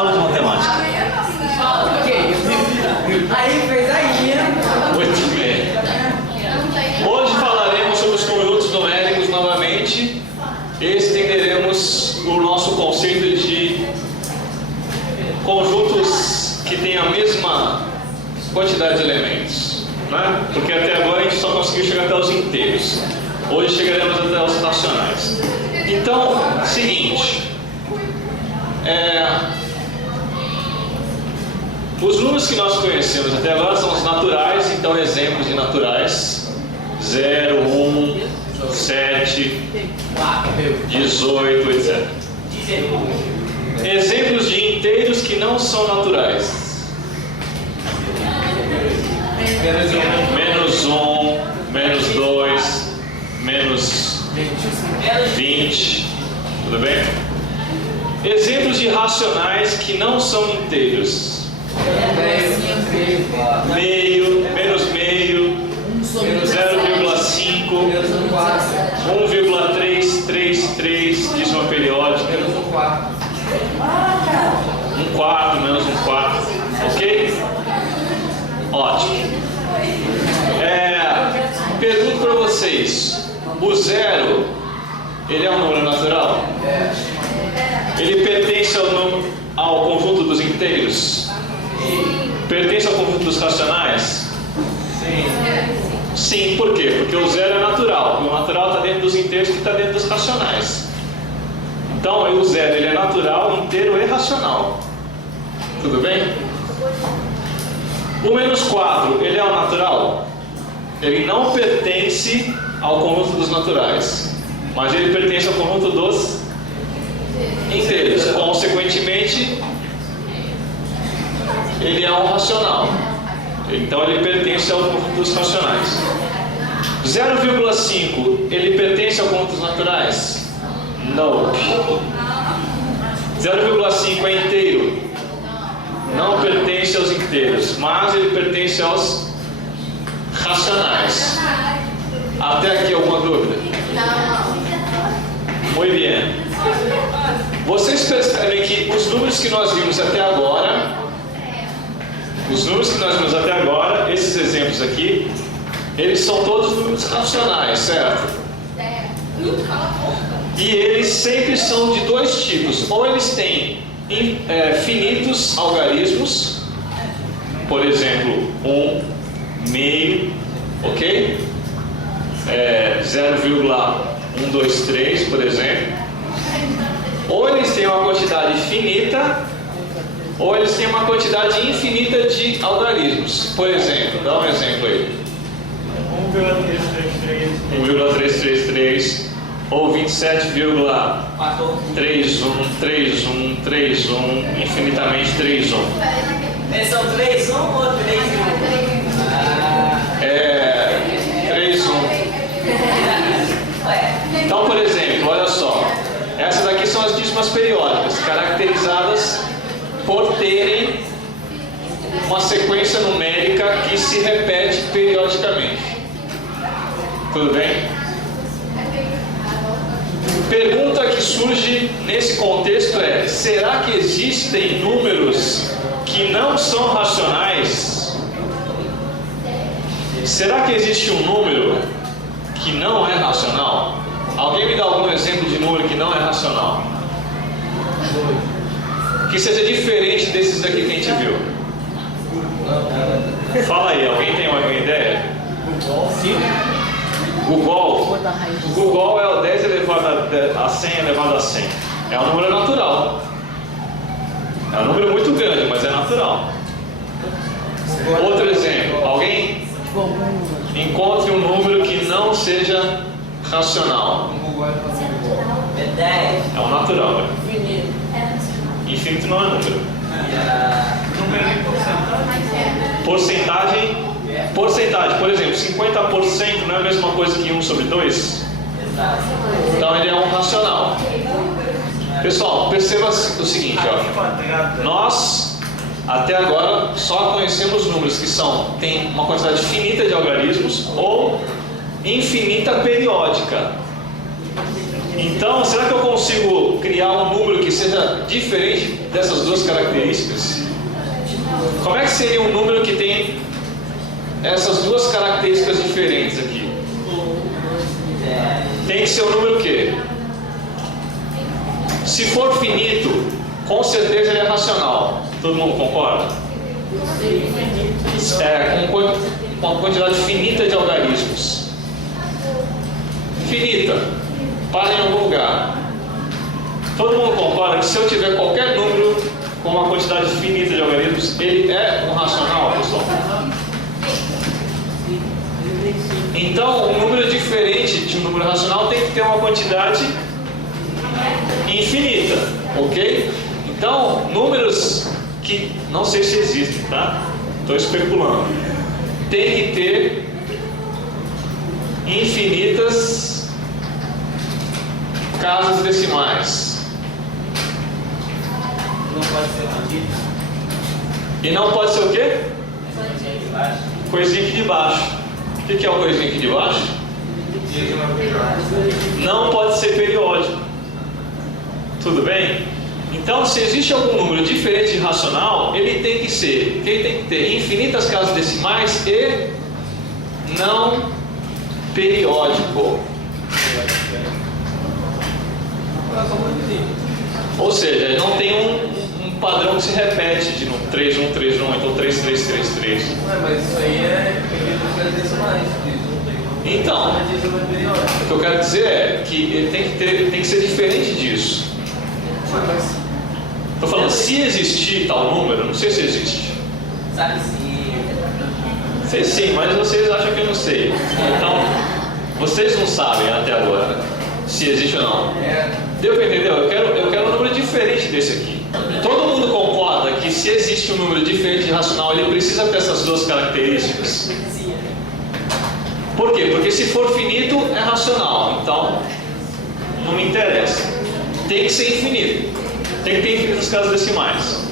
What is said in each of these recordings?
aula de matemática. Aí fez aí. Muito bem. Hoje falaremos sobre os conjuntos numéricos novamente e estenderemos o nosso conceito de conjuntos que têm a mesma quantidade de elementos, né? Porque até agora a gente só conseguiu chegar até os inteiros. Hoje chegaremos até os racionais. Então, seguinte, os números que nós conhecemos até agora são os naturais, então exemplos de naturais: 0, 1, 7, 18, etc. Exemplos de inteiros que não são naturais: menos 1, menos 2, menos 20, tudo bem? Exemplos de racionais que não são inteiros: meio, menos meio, 0,5, 1,333, dízima periódica, 1/4, menos 1/4, ok? Ótimo. Pergunto para vocês: o zero, ele é um número natural? Ele pertence ao conjunto dos inteiros? Pertence ao conjunto dos racionais? Sim, por quê? Porque o zero é natural. O natural está dentro dos inteiros, que está dentro dos racionais. Então, o zero ele é natural, inteiro e racional. Tudo bem? O menos 4, ele é um natural? Ele não pertence ao conjunto dos naturais, mas ele pertence ao conjunto dos inteiros. Consequentemente, ele é um racional. Então ele pertence ao conjunto dos racionais. 0,5, ele pertence ao conjunto dos naturais? Não. 0,5 é inteiro? Não pertence aos inteiros, mas ele pertence aos racionais. Até aqui alguma dúvida? Muito bem. Vocês percebem que os números que nós vimos até agora, esses exemplos aqui, eles são todos números racionais, certo? E eles sempre são de dois tipos. Ou eles têm finitos algarismos, por exemplo, 1, meio, ok? 0,123, por exemplo. Ou eles têm uma quantidade finita, ou eles têm uma quantidade infinita de algarismos. Por exemplo, dá um exemplo aí: 1,333, ou 27,313131, infinitamente 31. São 3, 1 ou 3, 1? 3, 1. Então, por exemplo, olha só. Essas daqui são as dízimas periódicas, caracterizadas por terem uma sequência numérica que se repete periodicamente. Tudo bem? Pergunta que surge nesse contexto é: será que existem números que não são racionais? Será que existe um número que não é racional? Alguém me dá algum exemplo de número que não é racional? Que seja diferente desses daqui que a gente viu. Fala aí, alguém tem alguma ideia? Google é o 10 elevado a 100 elevado a 100. É um número natural. É um número muito grande, mas é natural. Outro exemplo. Alguém encontre um número que não seja racional. É um natural, né? Infinito não é número. Porcentagem, por exemplo, 50% não é a mesma coisa que 1 sobre 2? Então ele é um racional. Pessoal, perceba o seguinte, ó. Nós até agora só conhecemos números que têm uma quantidade finita de algarismos ou infinita periódica. Então, será que eu consigo criar um número que seja diferente dessas duas características? Como é que seria um número que tem essas duas características diferentes aqui? Tem que ser um número o quê? Se for finito, com certeza ele é racional. Todo mundo concorda? Com uma quantidade finita de algarismos. Finita. Para em algum lugar. Todo mundo concorda que se eu tiver qualquer número com uma quantidade finita de algarismos, ele é um racional, pessoal? Então, um número diferente de um número racional tem que ter uma quantidade infinita, ok? Então, números que não sei se existem, tá? Estou especulando. Tem que ter infinitas casas decimais. Não pode ser uma dita. E não pode ser o quê? Coisinha aqui de baixo. Coisinha aqui de baixo. O que é o coisinha aqui de baixo? Não pode ser periódico. Tudo bem? Então, se existe algum número diferente de racional, ele tem que ser, ele tem que ter infinitas casas decimais e não periódico. Ou seja, ele não tem um padrão que se repete de 3, 1, 3, 1, então 3, 3, 3, 3. Mas isso aí é casas decimais. Então, o que eu quero dizer é que ele tem que ser diferente disso. Estou falando, se existir tal número, não sei se existe. Sabe sim. Sei sim, mas vocês acham que eu não sei. Então, vocês não sabem até agora se existe ou não. Deu para entender? Eu quero um número diferente desse aqui. Todo mundo concorda que se existe um número diferente de racional, ele precisa ter essas duas características? Por quê? Porque se for finito, é racional. Então, não me interessa. Tem que ser infinito. Tem que ter infinitas casas decimais.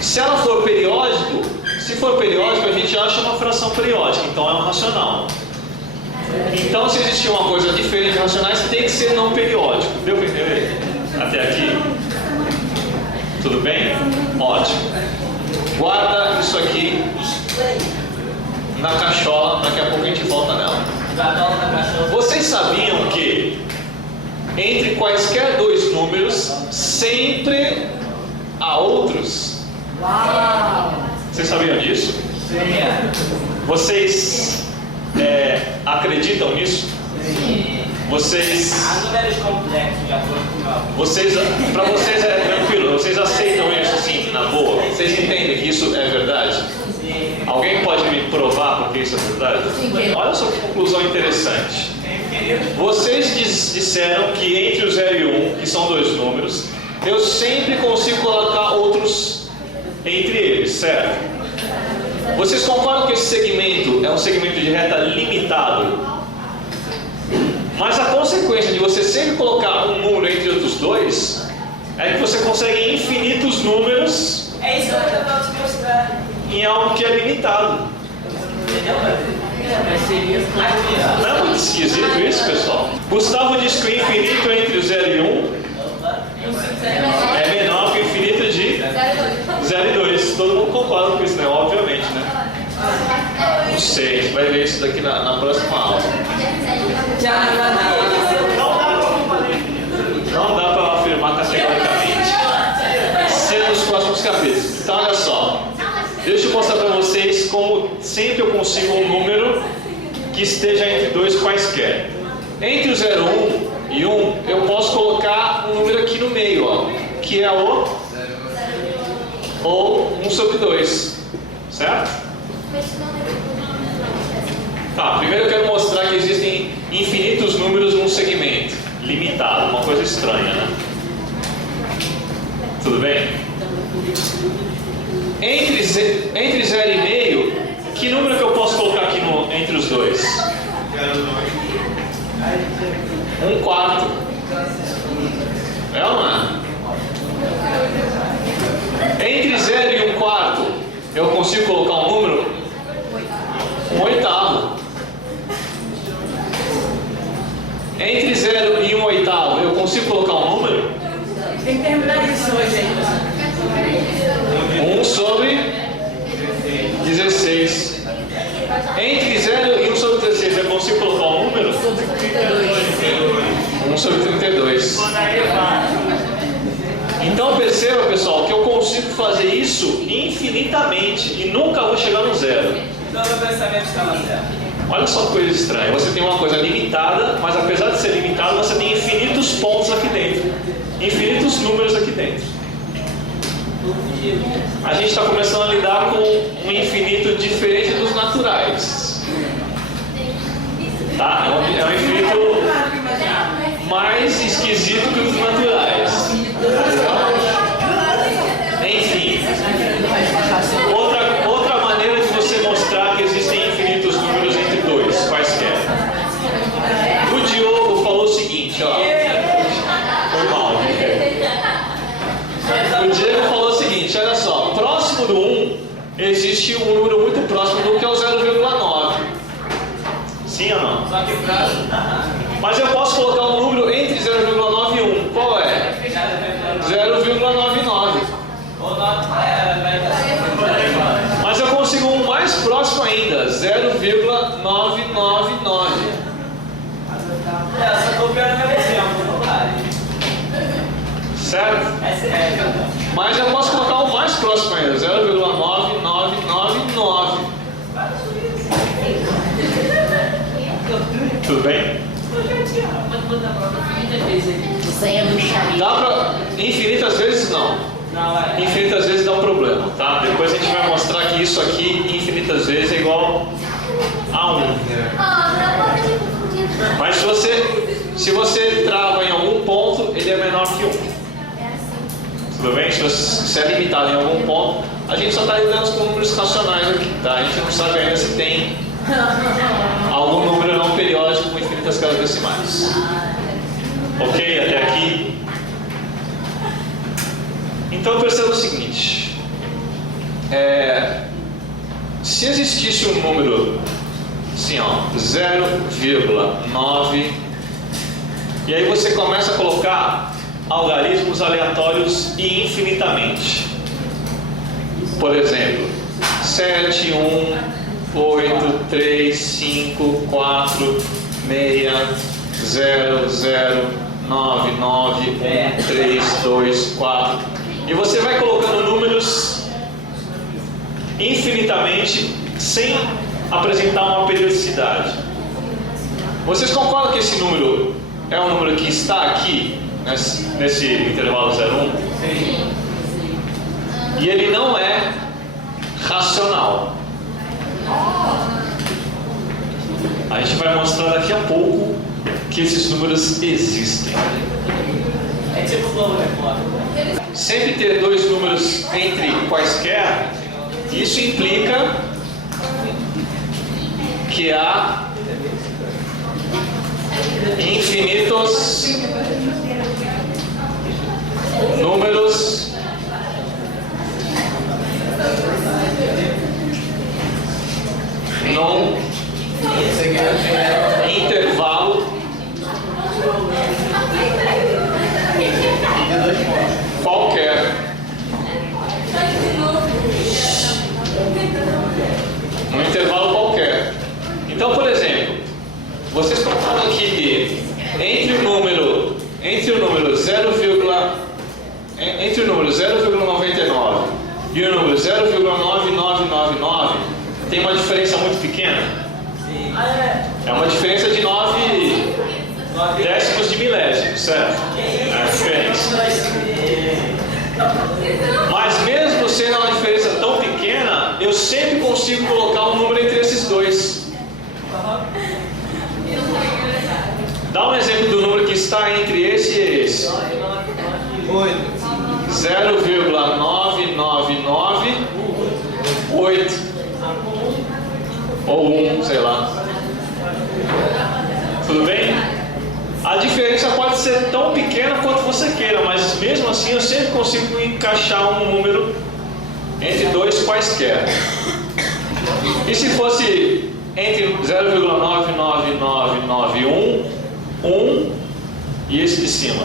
Se ela for periódico, se for periódico, a gente acha uma fração periódica. Então, é um racional. Então, se existir uma coisa diferente de racionais, tem que ser não periódico. Deu para entender? Até aqui? Tudo bem? Ótimo. Guarda isso aqui na cachola, daqui a pouco a gente volta nela. Vocês sabiam que entre quaisquer dois números sempre há outros? Uau! Vocês sabiam disso? Sim. Vocês acreditam nisso? Sim. Vocês, Há números complexos de acordo com o cálculo. para vocês é tranquilo? Vocês aceitam isso assim, na boa? Vocês entendem que isso é verdade? Sim. Alguém pode me provar porque isso é verdade? Sim. Olha só que conclusão interessante. Vocês disseram que entre o 0 e 1, que são dois números, eu sempre consigo colocar outros entre eles, certo? Vocês concordam que esse segmento é um segmento de reta limitado? Mas a consequência de você sempre colocar um número entre outros dois é que você consegue infinitos números É isso que eu estou te mostrando. em algo que é limitado. Entendeu, mas seria aqui, ó. Não é muito esquisito isso, pessoal? Gustavo diz que o infinito entre o 0 e 1 é menor que o infinito de 0 e 2. Todo mundo concorda com isso, né? Obviamente, né? Não sei, a gente vai ver isso daqui na próxima aula. Não dá para afirmar categoricamente. Ser nos próximos capítulos. Então, olha só. Deixa eu mostrar para vocês como sempre eu consigo um número que esteja entre dois quaisquer. Entre o 0, 1 e 1, eu posso colocar um número aqui no meio, ó, que é o ou 1 sobre 2, certo? Tá, primeiro eu quero mostrar que existem infinitos números num segmento limitado, uma coisa estranha, né? Tudo bem? Entre 0 e meio, que número que eu posso colocar aqui entre os dois? 1/4. É ou não é? Entre 0 e 1/4, eu consigo colocar um número? 1/8. Entre 0 e 1/8, consigo colocar um número? Tem que terminar isso hoje aí. 1 sobre 16. Entre 0 e 1 sobre 16, eu consigo colocar um número? 1 sobre 32. Então perceba, pessoal, que eu consigo fazer isso infinitamente e nunca vou chegar no zero. Então meu pensamento está na zero. Olha só que coisa estranha. Você tem uma coisa limitada, mas apesar de ser limitada, você tem infinitos pontos aqui dentro. Infinitos números aqui dentro. A gente está começando a lidar com um infinito diferente dos naturais. Tá? É um infinito mais esquisito que os naturais. Enfim, outra maneira de você mostrar que existem infinitos números entre dois, quaisquer. O Diogo falou o seguinte, ó. Foi mal. O Diego falou o seguinte, olha só, próximo do 1 existe um número muito próximo do que é o 0,9. Sim ou não? Só que próximo. Mas eu posso colocar um número entre 0,9 e 1. Qual é? 0,99. Mas eu consigo um mais próximo ainda, 0,999. Só copiando meu exemplo, Certo? Mas eu posso colocar um mais próximo ainda, 0,9999. Tudo bem? Dá pra... Infinitas vezes não. Infinitas vezes dá um problema, tá? Depois a gente vai mostrar que isso aqui, infinitas vezes, é igual a 1. Mas se você trava em algum ponto, ele é menor que 1. Tudo bem? Se você é limitado em algum ponto, a gente só está lidando com números racionais aqui, tá? A gente não sabe ainda se tem algum número não periódico com infinitas casas decimais. Ok? Até aqui? Então perceba o seguinte, se existisse um número assim, ó, 0,9, e aí você começa a colocar algarismos aleatórios e infinitamente. Por exemplo, 7, 1, 8, 3, 5, 4, 6, 0, 0, 9, 9, 1, 3, 2, 4. E você vai colocando números infinitamente sem apresentar uma periodicidade. Vocês concordam que esse número é um número que está aqui, nesse intervalo 0,1? Sim. E ele não é racional. A gente vai mostrar daqui a pouco que esses números existem. É tipo flow, né? Sempre ter dois números entre quaisquer, isso implica que há infinitos números num intervalo qualquer. Num intervalo qualquer. Então, por exemplo, vocês concordam que entre o número 0,99 e o número 0,9999 tem uma diferença muito pequena? Sim. É uma diferença de 9 décimos de milésimo, certo? É a diferença. Mas mesmo sendo uma diferença tão pequena, eu sempre consigo colocar um número entre esses dois. Dá um exemplo do número que está entre esse e esse. 0,9998 ou 1, sei lá. Tudo bem? A diferença pode ser tão pequena quanto você queira, mas mesmo assim eu sempre consigo encaixar um número entre dois quaisquer. E se fosse entre 0,99991, 1 E esse de cima?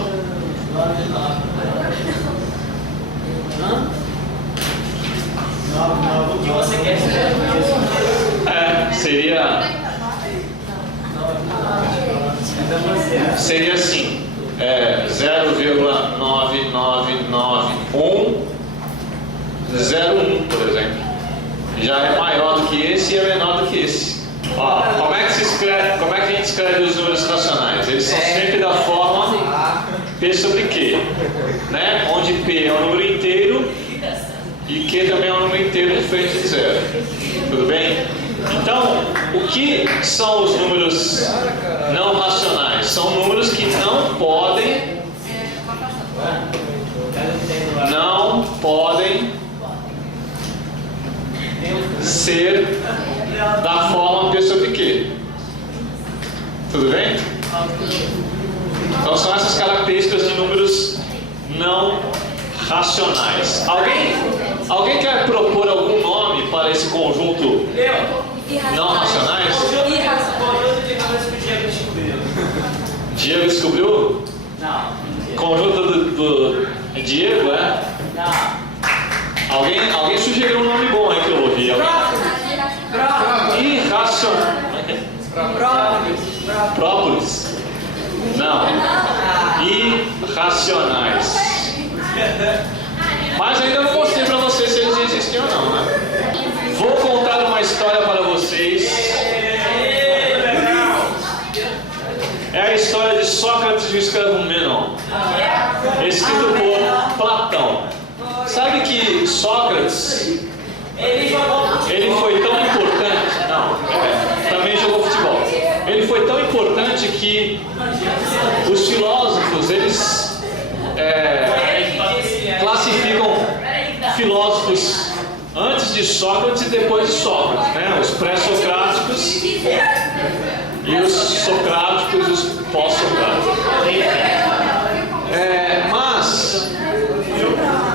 O que você quer ser? Seria assim, 0,999101, por exemplo. Já é maior do que esse e é menor do que esse. Ó, como é que se escreve? Como é que a gente escreve os números racionais? Eles são sempre da forma P sobre Q, né? Onde P é um número inteiro e Q também é um número inteiro diferente de zero. Tudo bem? Então, o que são os números não racionais? São números que não podem ser da forma P sobre Q. Tudo bem? Então são essas características de números não racionais. Alguém quer propor algum nome para esse conjunto não racionais? Conjunto de números que o Diego descobriu. Diego descobriu? Não. Conjunto do Diego, é? Não. Alguém sugeriu um nome bom aí que eu ouvi. Irracional. Própolis. Não. Irracionais. Mas ainda não mostrei para vocês se eles existem ou não, né? Vou contar uma história para vocês. É a história de Sócrates e o escravo Menon, escrito por Platão. Sabe que Sócrates, ele foi tão importante, também jogou futebol. Ele foi tão importante que os filósofos, eles classificam filósofos antes de Sócrates e depois de Sócrates, né? Os pré-socráticos e os socráticos e os pós-socráticos. Mas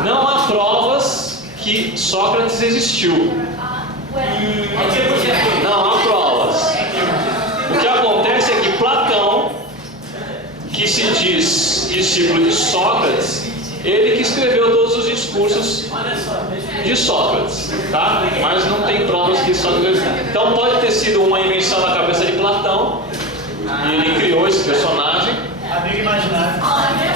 não há provas que Sócrates existiu. Não há provas. O que acontece é que Platão, que se diz discípulo de Sócrates, ele que escreveu todos os discursos de Sócrates, tá? Mas não tem provas que Sócrates existiu. Então pode ter sido uma invenção da cabeça de Platão, e ele criou esse personagem,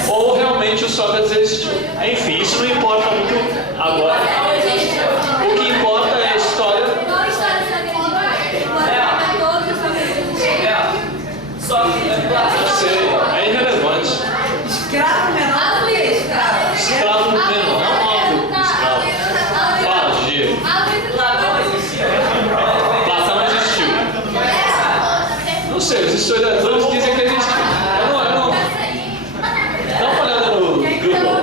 ou realmente o Sócrates existiu. Enfim, isso não importa muito agora. O que importa é a história. Eu sei, é irrelevante. Escravo menor do que escravo. Escravo menor, não algo escravo. Fala, Diego. Platão existiu. Não sei, os historiadores dizem que existiu. Eu não. Dá uma olhada no Google,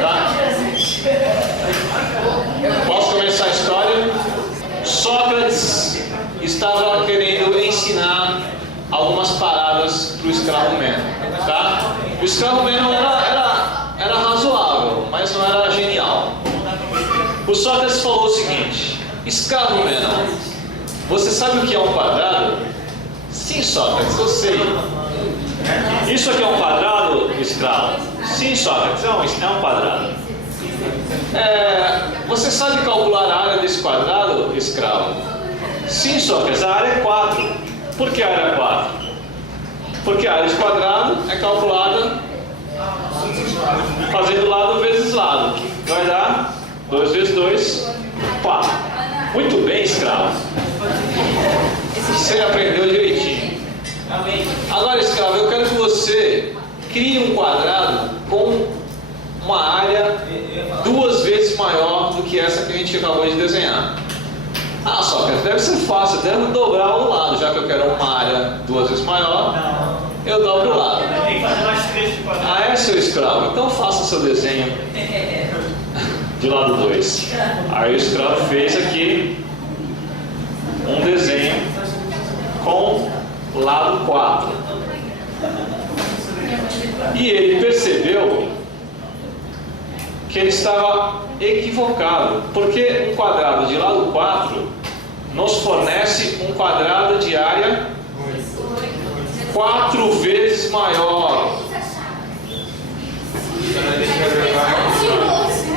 tá? Posso começar a história? Sócrates estava querendo ensinar algumas paradas para o escravo Menon, tá? O escravo Menon era razoável, mas não era genial. O Sócrates falou o seguinte: escravo Menon, você sabe o que é um quadrado? Sim, Sócrates, eu sei. Isso aqui é um quadrado, escravo? Sim, Sócrates, é um quadrado. Você sabe calcular a área desse quadrado, escravo? Sim, Sócrates, a área é 4. Por que a área é 4? Porque a área de quadrado é calculada fazendo lado vezes lado, que vai dar 2 vezes 2, 4. Muito bem, escravo. Você aprendeu direitinho. Agora, escravo, eu quero que você crie um quadrado com uma área 2 vezes maior do que essa que a gente acabou de desenhar. Ah, Sócrates, deve ser fácil, deve dobrar o lado, já que eu quero uma área 2 vezes maior, eu dobro o lado. Tem que fazer mais 3 de quadrado. Ah, é, seu escravo? Então faça seu desenho de lado 2. Aí o escravo fez aqui um desenho com lado 4. E ele percebeu que ele estava equivocado, porque um quadrado de lado 4 nos fornece um quadrado de área 4 vezes maior.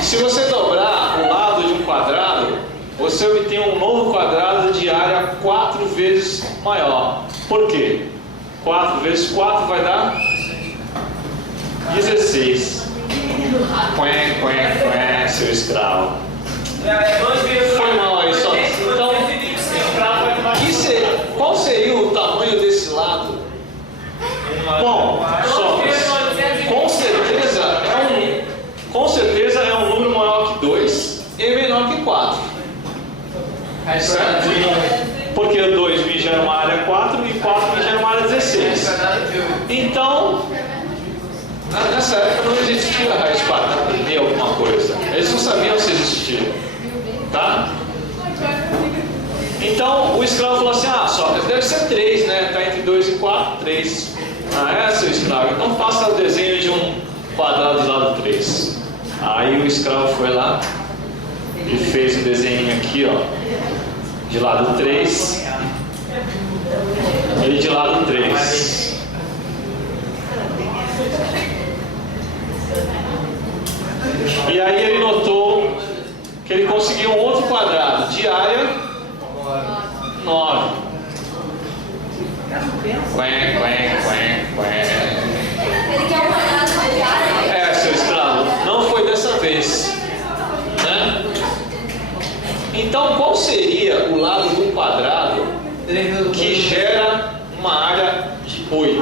Se você dobrar o lado de um quadrado, você obtém um novo quadrado de área 4 vezes maior. Por quê? 4 vezes 4 vai dar 16. Quen, seu escravo. Foi mal aí só. Então, qual seria o tamanho desse lado? Bom, Sócrates, com certeza é um número maior que 2 e menor que 4. Certo? Porque 2 me gera uma área 4 e 4 me gera uma área 16. Então, nessa época não existia a raiz quadrada para aprender alguma coisa. Eles não sabiam se existia. Tá? Então o escravo falou assim: ah, Sócrates, deve ser 3, né? Está entre 2 e 4, 3. Ah, é, seu escravo? Então faça o desenho de um quadrado de lado 3. Aí o escravo foi lá e fez o desenho aqui, ó, de lado 3 e de lado 3. E aí ele notou que ele conseguiu um outro quadrado de área 9. Ele quer um quadrado de área. É, seu escravo, não foi dessa vez, né? Então, qual seria o lado do quadrado que gera uma área de 8?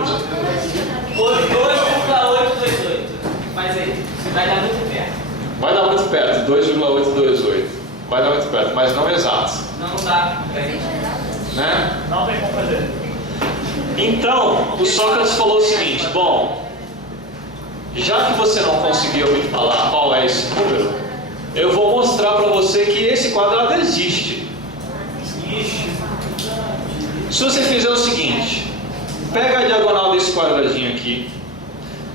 2,828. Mas aí, vai dar muito perto. Vai dar muito perto, 2,828. Vai dar muito perto, mas não exato. Não dá. Né? Não tem como fazer. Então, o Sócrates falou o seguinte: bom, já que você não conseguiu me falar qual é esse número, eu vou mostrar para você que esse quadrado existe. Se você fizer o seguinte, pega a diagonal desse quadradinho aqui,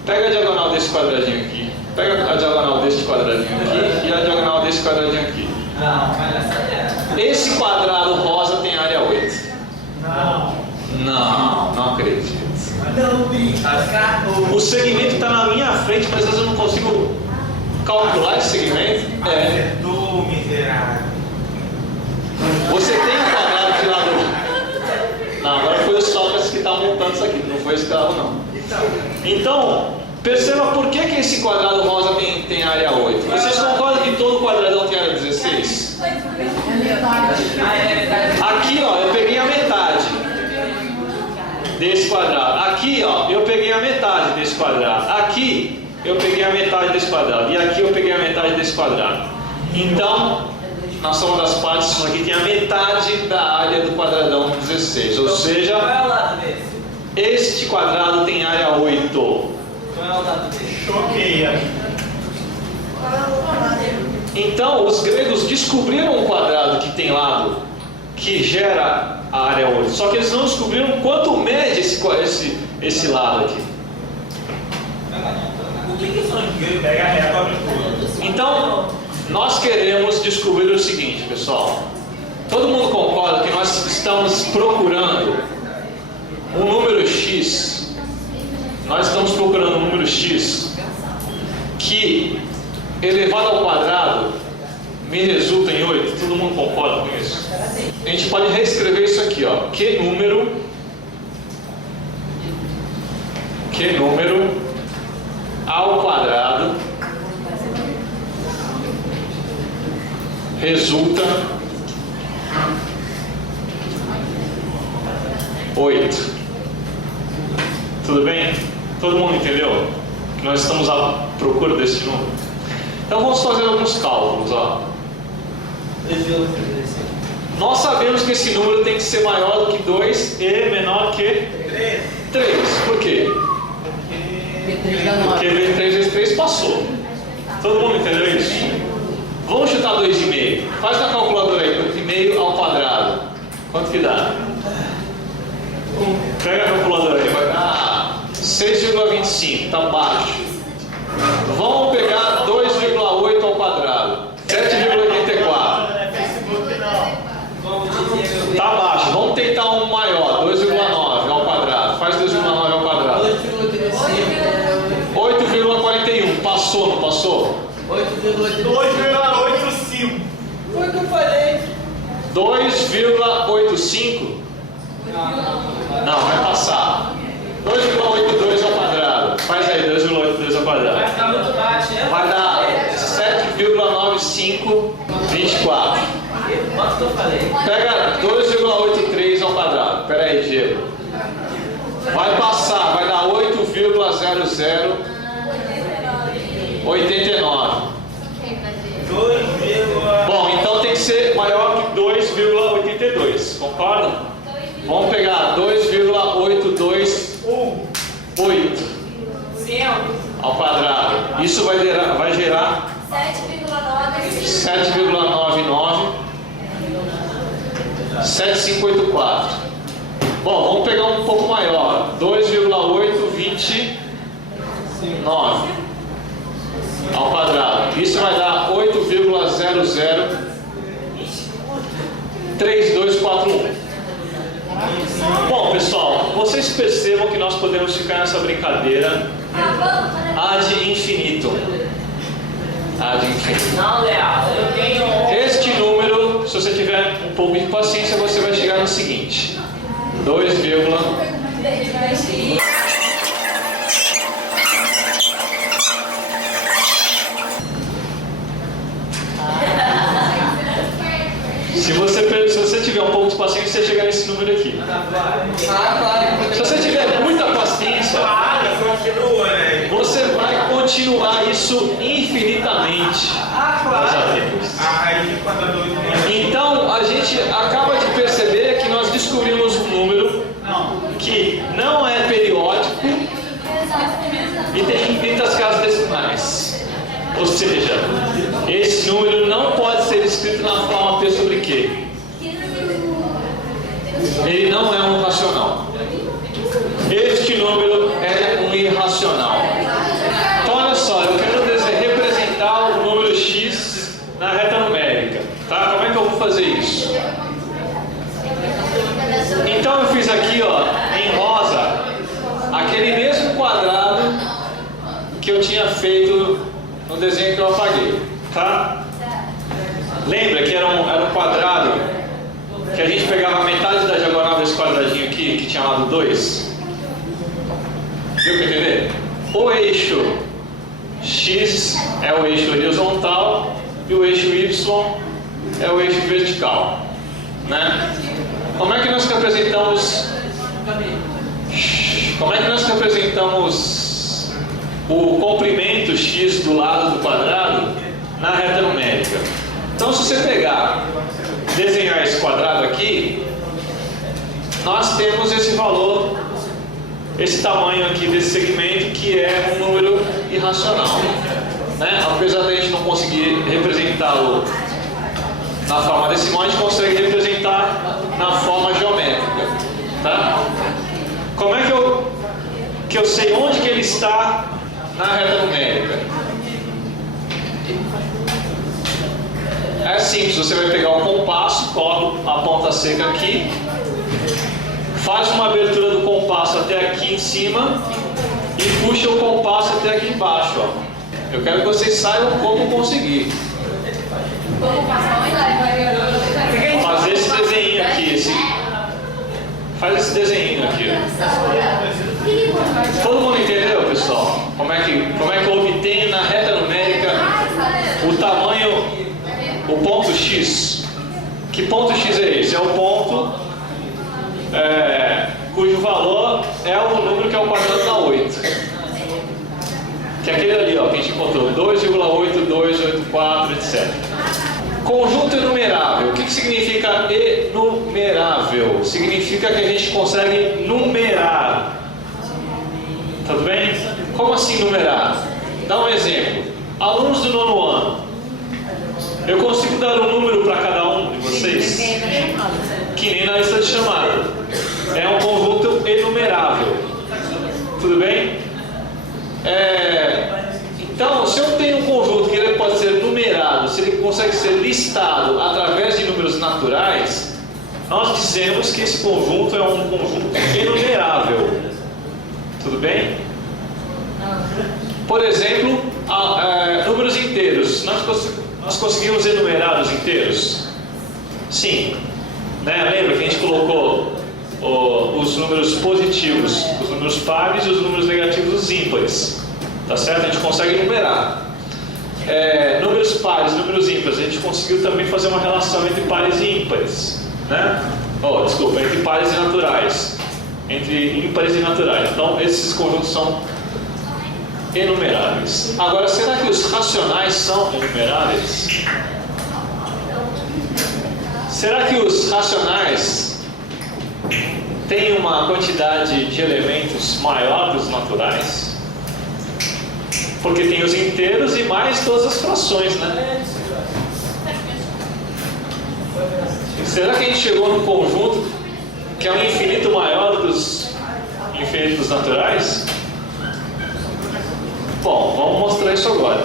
pega a diagonal desse quadradinho aqui, pega a diagonal desse quadradinho aqui e a diagonal desse quadradinho aqui. Não, mas essa é. Esse quadrado rosa tem área 8. Não acredito. O segmento está na minha frente, mas às vezes eu não consigo calcular esse segmento. É. Do miserável. Você tem um quadrado de lado. Não, agora foi o Sócrates que está montando isso aqui, não foi o escravo não. Então, perceba por que esse quadrado rosa tem área 8. Vocês concordam que todo quadradão tem área 16? Aqui, ó, eu peguei a metade desse quadrado. Aqui, ó, eu peguei a metade desse quadrado. Aqui, eu peguei a metade desse quadrado. E aqui eu peguei a metade desse quadrado. Então, na soma das partes, isso aqui tem a metade da área do quadradão 16. Ou seja, qual é o lado desse? este quadrado tem área 8. Qual é o lado desse? Choqueia. Então, os gregos descobriram um quadrado que tem lado que gera a área 8. Só que eles não descobriram quanto mede esse lado aqui. O que são gregos? Pega a reta, abre tudo. Então, nós queremos descobrir o seguinte, pessoal. Todo mundo concorda que nós estamos procurando um número x. Nós estamos procurando um número x que, elevado ao quadrado, me resulta em 8. Todo mundo concorda com isso? A gente pode reescrever isso aqui, ó. Que número ao quadrado resulta 8. Tudo bem? Todo mundo entendeu? Que nós estamos à procura desse número. Então vamos fazer alguns cálculos, ó. Nós sabemos que esse número tem que ser maior do que 2 e menor que 3. Por quê? Porque 3 vezes 3 passou. Todo mundo entendeu isso? Vamos chutar 2,5. Faz na calculadora aí, 2,5 ao quadrado. Quanto que dá? Pega a calculadora aí, vai dar 6,25, está baixo. Vamos pegar 2,8 ao quadrado. 7,84. Tá baixo. Vamos tentar um maior. 2,9 ao quadrado. Faz 2,9 ao quadrado. 8,41. Passou. 2,85. Foi o que eu falei. 2,85? Não, vai passar. 2,82 ao quadrado. Faz aí, 2,82 ao quadrado. Vai ficar muito baixo, né? Vai dar 7,9524. Quanto que eu falei? Pega 2,83 ao quadrado. Espera aí, Diego. Vai passar, vai dar 8,0089. 2, Bom, então tem que ser maior que 2,82. Concorda? Vamos pegar 2,828 ao quadrado. Isso vai gerar 7,99 7584. Bom, vamos pegar um pouco maior. 2,829 ao quadrado. Isso vai dar 8,003241. Bom, pessoal, vocês percebam que nós podemos ficar nessa brincadeira ad infinitum. Ad infinitum. Não, Léo, eu tenho. Este número, se você tiver um pouco de paciência, você vai chegar no seguinte: 2, se você tiver um pouco de paciência, você chega nesse número aqui. Se você tiver muita paciência, você vai continuar isso infinitamente. Então a gente acaba de perceber que nós descobrimos um número que não é periódico e tem infinitas casas decimais. Ou seja, esse número não pode ser escrito na forma P sobre Q. Ele não é um racional. Este número é um irracional. Então olha só, eu quero representar o número x na reta numérica. Tá? Como é que eu vou fazer isso? Então eu fiz aqui, ó, em rosa, aquele mesmo quadrado que eu tinha feito no desenho que eu apaguei, tá? Lembra que era um quadrado que a gente pegava metade da diagonal desse quadradinho aqui, que tinha lado 2? Deu para entender? O eixo x é o eixo horizontal e o eixo y é o eixo vertical, né? Como é que nós representamos o comprimento x do lado do quadrado na reta numérica? Então, se você desenhar esse quadrado aqui, nós temos esse valor, esse tamanho aqui desse segmento, que é um número irracional, né? Apesar de a gente não conseguir representá-lo na forma decimal, a gente consegue representar na forma geométrica, tá? Como é que eu sei onde que ele está na reta numérica? É simples, você vai pegar um compasso, coloca a ponta seca aqui, faz uma abertura do compasso até aqui em cima e puxa o compasso até aqui embaixo, ó. Eu quero que vocês saibam como conseguir. Fazer esse desenho aqui, faz esse desenho aqui. Todo mundo entendeu, pessoal? Como é que eu obtenho na reta numérica o tamanho, o ponto x? Que ponto x é esse? É o ponto cujo valor é o número que é o quadrado da 8. Que é aquele ali, ó, que a gente encontrou, 2,8284, etc. Conjunto enumerável. O que significa enumerável? Significa que a gente consegue numerar. Tudo bem? Como assim numerar? Dá um exemplo. Alunos do 9º ano. Eu consigo dar um número para cada um de vocês? Que nem na lista de chamada. É um conjunto enumerável. Tudo bem? Então, se eu tenho um conjunto que ele pode ser numerado, se ele consegue ser listado através de números naturais, nós dizemos que esse conjunto é um conjunto enumerável. Tudo bem? Por exemplo, Números inteiros. Nós conseguimos enumerar os inteiros? Sim. Né? Lembra que a gente colocou os números positivos, os números pares e os números negativos, os ímpares. Tá certo? A gente consegue enumerar. Números pares, números ímpares, a gente conseguiu também fazer uma relação entre pares e ímpares, né? Desculpa, entre pares e naturais, entre ímpares e naturais. Então esses conjuntos são enumeráveis. Agora, será que os racionais são enumeráveis? Será que os racionais têm uma quantidade de elementos maior que os naturais? Porque tem os inteiros e mais todas as frações, né? Será que a gente chegou num conjunto que é um infinito maior do que os infinitos naturais? Bom, vamos mostrar isso agora.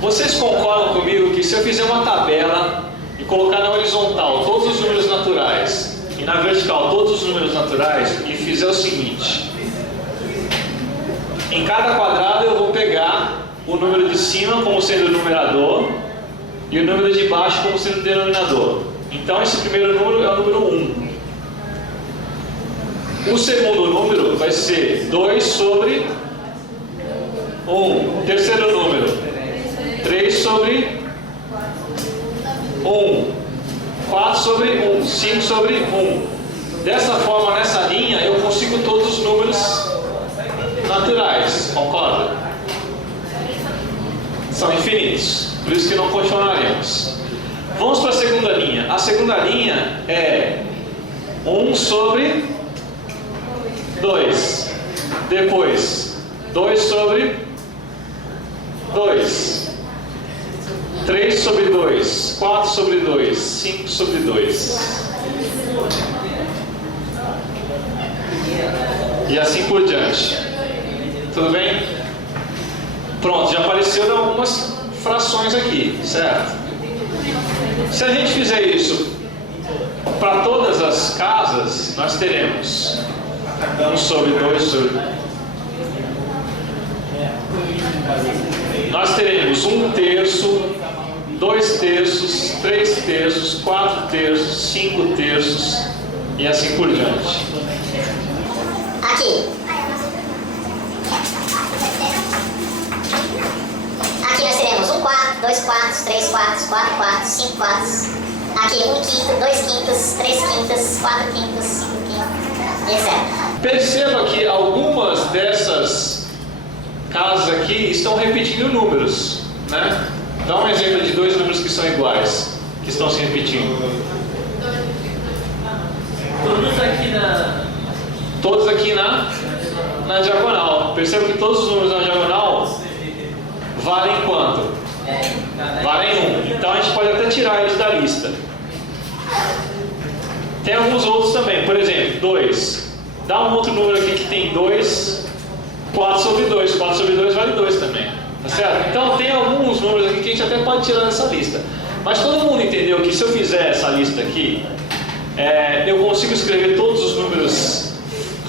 Vocês concordam comigo que se eu fizer uma tabela e colocar na horizontal todos os números naturais e na vertical todos os números naturais e fizer o seguinte: em cada quadrado eu vou pegar o número de cima como sendo o numerador e o número de baixo como sendo o denominador. Então esse primeiro número é o número 1. O segundo número vai ser 2 sobre 1. Terceiro número, 3 sobre 1. 4 sobre 1. 5 sobre 1. Dessa forma, nessa linha, eu consigo todos os números naturais, concorda? São infinitos, por isso que não continuaremos. Vamos para a segunda linha. A segunda linha é 1 sobre 2. Depois 2 sobre 2. 3 sobre 2. 4 sobre 2. 5 sobre 2. E assim por diante. Tudo bem? Pronto, já apareceram algumas frações aqui, certo? Se a gente fizer isso para todas as casas, nós teremos 1 sobre 2 sobre... Nós teremos 1 terço, 2 terços, 3 terços, 4 terços, 5 terços e assim por diante. Aqui nós teremos 1 quarto, 2 quartos, 3 quartos, 4 quartos, 5 quartos. Aqui 1 quinto, 2 quintos, 3 quintos, 4 quintos, 5 quintos, e etc. Perceba que algumas dessas casas aqui estão repetindo números, né? Dá um exemplo de 2 números que são iguais, que estão se repetindo. Todos aqui na diagonal. Perceba que todos os números na diagonal valem quanto? Valem 1. Então a gente pode até tirar eles da lista. Tem alguns outros também. Por exemplo, 2. Dá um outro número aqui que tem 2. 4 sobre 2. 4 sobre 2 vale 2 também. Tá certo? Então tem alguns números aqui que a gente até pode tirar dessa lista. Mas todo mundo entendeu que se eu fizer essa lista aqui, eu consigo escrever todos os números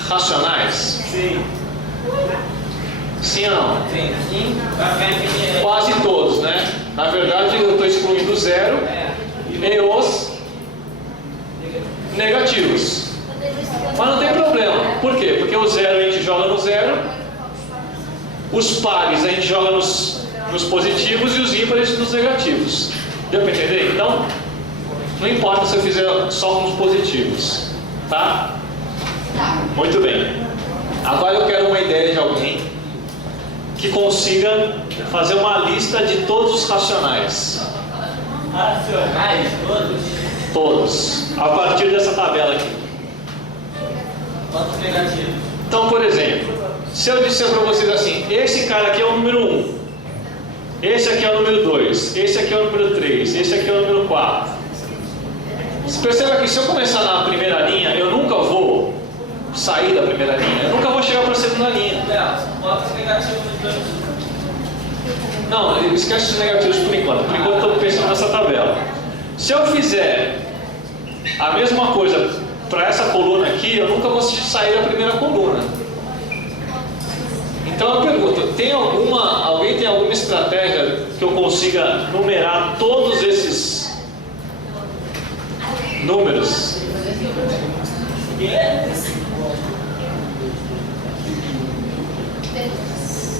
racionais? Sim. Sim ou não? Sim. Quase todos, né? Na verdade eu estou excluindo o 0 e os negativos. Mas não tem problema. Por quê? Porque o 0 a gente joga no 0, os pares a gente joga nos positivos e os ímpares nos negativos. Deu para entender? Então, não importa se eu fizer só com os positivos. Tá? Muito bem. Agora eu quero uma ideia de alguém que consiga fazer uma lista de todos os racionais. Racionais todos? Todos. A partir dessa tabela aqui. Quantos negativos? Então, por exemplo, se eu disser para vocês assim, esse cara aqui é o número 1, esse aqui é o número 2, esse aqui é o número 3, esse aqui é o número 4. Você perceba que se eu começar na primeira linha, eu nunca vou sair da primeira linha, eu nunca vou chegar para a segunda linha. Bota os negativos nos dois. Não, esquece os negativos por enquanto. Por enquanto eu estou pensando nessa tabela. Se eu fizer a mesma coisa para essa coluna aqui, eu nunca vou sair da primeira coluna. Então eu pergunto, alguém tem alguma estratégia que eu consiga numerar todos esses números?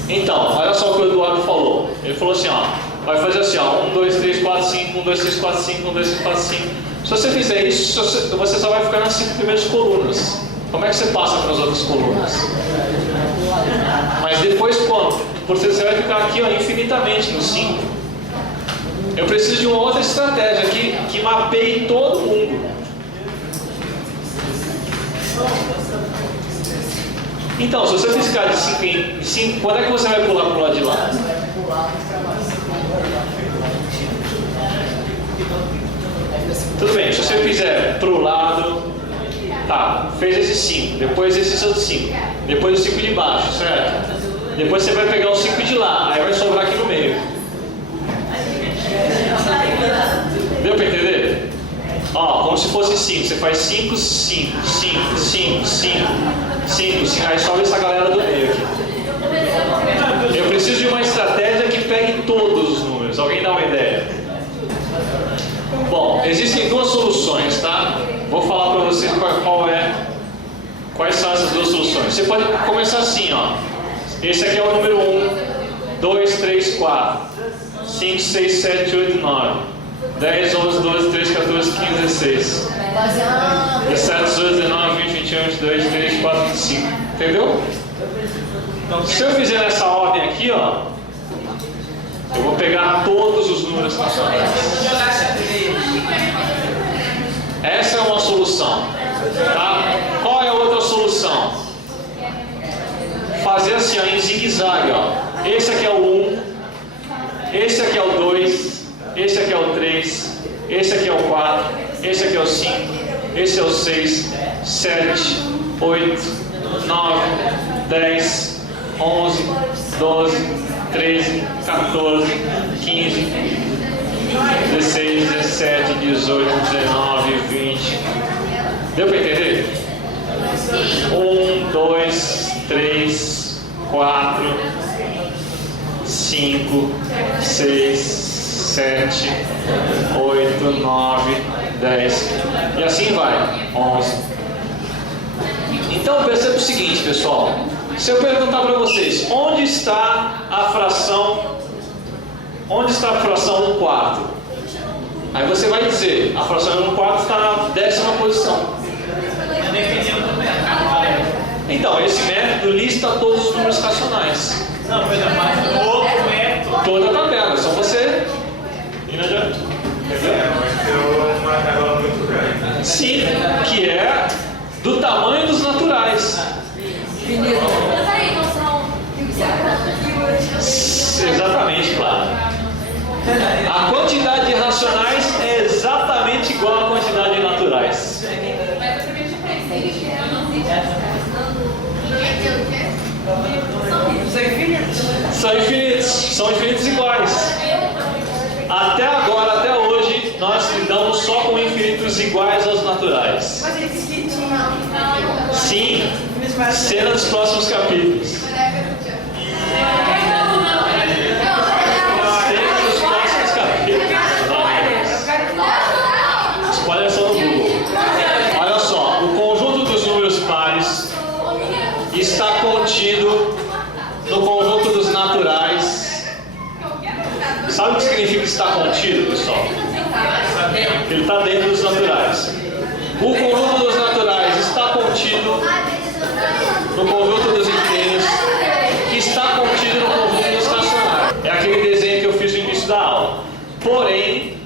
Então, olha só o que o Eduardo falou. Ele falou assim, ó, vai fazer assim, ó, 1, 2, 3, 4, 5, 1, 2, 3, 4, 5, 1, 2, 3, 4, 5. Se você fizer isso, você só vai ficar nas 5 primeiras colunas. Como é que você passa para as outras colunas? Mas depois como? Porque você vai ficar aqui, ó, infinitamente no 5. Eu preciso de uma outra estratégia aqui que mapeie todo mundo. Então, se você ficar de 5 em 5, quando é que você vai pular para o lado de lá? Tudo bem, se você fizer para o lado, tá, fez esses 5, depois esses outros 5, depois o 5 de baixo, certo? Depois você vai pegar o 5 de lá, aí vai sobrar aqui no meio. Deu para entender? Ó, como se fosse 5, você faz 5, 5, 5, 5, 5, 5, 5, aí sobe essa galera do meio aqui. Eu preciso de uma estratégia que pegue todos os números. Alguém dá uma ideia? Bom, existem duas soluções, tá? Vou falar para vocês quais são essas duas soluções. Você pode começar assim, ó. Esse aqui é o número 1, 2, 3, 4, 5, 6, 7, 8, 9, 10, 11, 12, 13, 14, 15, 16, 17, 18, 19, 20, 21, 22, 23, 24, 25. Entendeu? Então, se eu fizer nessa ordem aqui, ó, eu vou pegar todos os números racionais. Essa é uma solução, tá? Qual é a outra solução? Fazer assim, ó, em zigue-zague, ó. Esse aqui é o 1, esse aqui é o 2, esse aqui é o 3, esse aqui é o 4, esse aqui é o 5, esse é o 6, 7, 8, 9, 10, 11, 12, 13, 14, 15, 16, 17, 18, 19, 20. Deu para entender? 1, 2, 3, 4, 5, 6, 7, 8, 9, 10. E assim vai. 11. Então perceba o seguinte, pessoal. Se eu perguntar para vocês, onde está a fração 1 quarto? Aí você vai dizer, a fração 1 quarto está na 10ª posição. Então, esse método lista todos os números racionais. Não, mas o outro método. Toda a tabela, só você ir na diante. Entendeu? Uma tabela muito grande. Sim, que é do tamanho dos naturais. Exatamente, claro. A quantidade de racionais é exatamente igual à quantidade de naturais. São infinitos iguais. Até agora, até hoje, nós lidamos só com infinitos iguais aos naturais. Mas ele disse que tinha. Sim, cena dos próximos capítulos. Cena dos próximos capítulos. Spoiler só no Google. Olha só, o conjunto dos números pares está contido no conjunto dos naturais. Sabe o que significa estar contido, pessoal? Ele está dentro dos naturais. O conjunto dos naturais está contido no conjunto dos inteiros, que está contido no conjunto dos racionais. É aquele desenho que eu fiz no início da aula. Porém,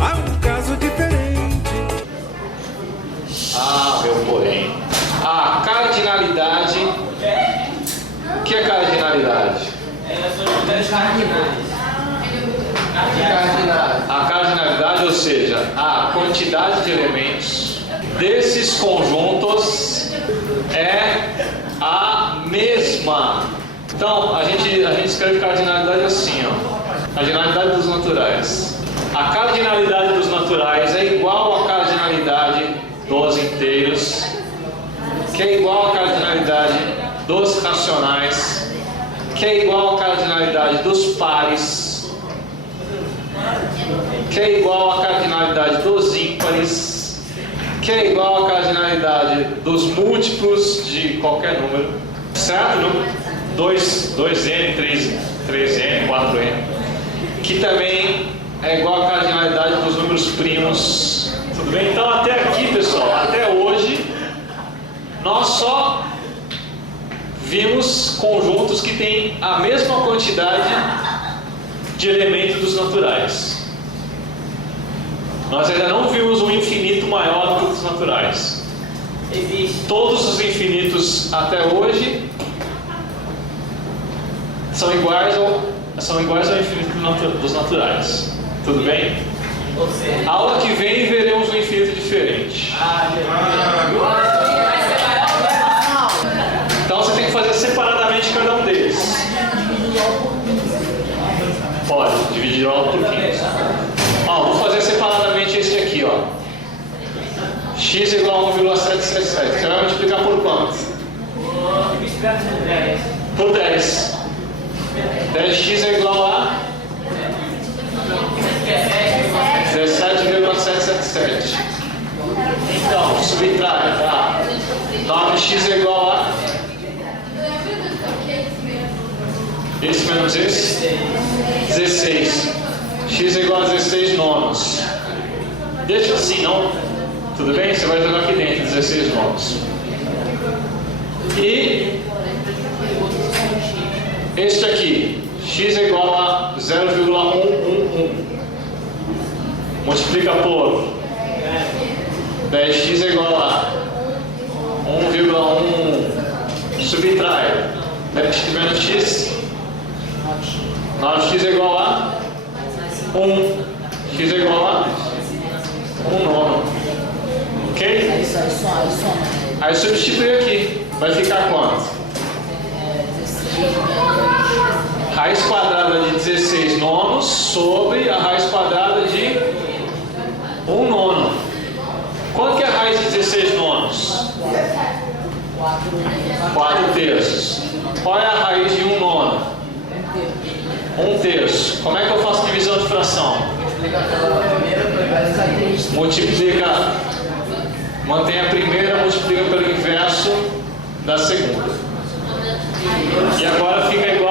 há um caso diferente. meu porém. A cardinalidade. O que é cardinalidade? A cardinalidade, ou seja, a quantidade de elementos desses conjuntos é a mesma. Então, a gente escreve cardinalidade assim, ó. Cardinalidade dos naturais. A cardinalidade dos naturais é igual à cardinalidade dos inteiros que é igual à cardinalidade dos racionais, que é igual à cardinalidade dos pares, que é igual à cardinalidade dos ímpares, que é igual à cardinalidade dos múltiplos de qualquer número, certo? 2n, 3n, 4n, que também é igual à cardinalidade dos números primos. Tudo bem? Então até aqui, pessoal, até hoje, nós só vimos conjuntos que têm a mesma quantidade de elementos dos naturais. Nós ainda não vimos um infinito maior do que os naturais. Existe. Todos os infinitos até hoje são iguais ao infinito dos naturais. Tudo bem? Ou seja, A aula que vem veremos um infinito diferente. Então você tem que fazer separadamente cada um deles. Pode, dividir aula por 15. Vou fazer separadamente esse aqui, ó. X igual a 1,777. Você vai multiplicar por quanto? Por 10. 10x é igual a 17,777. Então, subtrai, tá? 9x é igual a esse menos esse? 16. X é igual a 16 nonos. Deixa assim, não? Tudo bem? Você vai jogar aqui dentro 16 nonos. E este aqui, x é igual a 0,111. Multiplica por 10x é igual a 1,1. Subtrai 10x menos x. 9x é igual a 1. X é igual a 1 nono. Ok? Aí substitui aqui. Vai ficar quanto? Raiz quadrada de 16 nonos sobre a raiz quadrada de 1 nono. Quanto que é a raiz de 16 nonos? 4 terços. Qual é a raiz de 1 nono? 1 terço. Como é que eu faço divisão de fração? Multiplica. Mantém a primeira, multiplica pelo inverso da segunda. E agora fica igual